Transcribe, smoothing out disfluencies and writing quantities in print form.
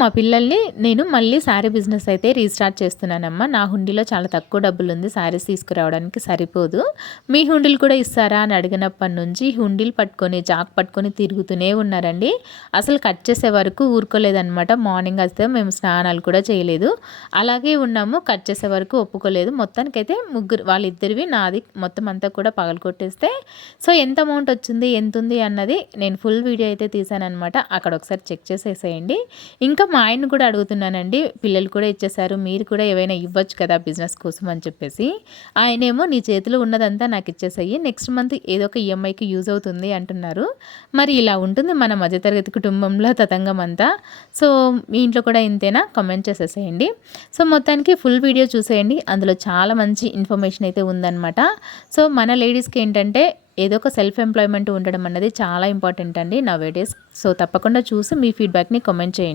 మా పిల్లల్ని మళ్ళీ శారీ బిజినెస్ అయితే రీస్టార్ట్ చేస్తున్నానమ్మా. నా హుండీలో చాలా తక్కువ డబ్బులుంది. శారీస్ తీసుకురావడానికి సరిపోదు. మీ హుండీలు కూడా ఇస్తారా అని అడిగినప్పటి నుంచి హుండీలు పట్టుకొని, చాక్ పట్టుకొని తిరుగుతూనే ఉన్నారండి. అసలు కట్ చేసే వరకు ఊరుకోలేదనమాట. మార్నింగ్ అయితే మేము స్నానాలు కూడా చేయలేదు. అలాగే ఉన్నాము. కట్ చేసే వరకు ఒప్పుకోలేదు. మొత్తానికైతే వాళ్ళిద్దరివి నాది మొత్తం అంతా కూడా పగలగొట్టేస్తే సో ఎంత అమౌంట్ వచ్చింది, ఎంతుంది అన్నది నేను ఫుల్ వీడియో అయితే తీశాననమాట. అక్కడ ఒకసారి చెక్ చేసేసేయండి. ఇంకా మా ఆయన్ని కూడా అడుగుతున్నానండి. పిల్లలు కూడా ఇచ్చేసారు, మీరు కూడా ఏవైనా ఇవ్వచ్చు కదా బిజినెస్ కోసం అని చెప్పేసి. ఆయనేమో నీ చేతిలో ఉన్నదంతా నాకు ఇచ్చేసాయి, నెక్స్ట్ మంత్ ఏదో ఒక ఈఎంఐకి యూజ్ అవుతుంది అంటున్నారు. మరి ఇలా ఉంటుంది మన మధ్యతరగతి కుటుంబంలో తతంగం అంతా. సో మీ ఇంట్లో కూడా ఇంతేనా? కామెంట్ చేసేసేయండి. సో మొత్తానికి ఫుల్ వీడియో చూసేయండి. అందులో చాలా మంచి ఇన్ఫర్మేషన్ అయితే ఉందన్నమాట. సో మన లేడీస్కి ఏంటంటే ఏదో ఒక సెల్ఫ్ ఎంప్లాయ్మెంట్ ఉండడం అన్నది చాలా ఇంపార్టెంట్ అండి నౌ ఏ డేస్. సో తప్పకుండా చూసి మీ ఫీడ్బ్యాక్ని కామెంట్ చేయండి.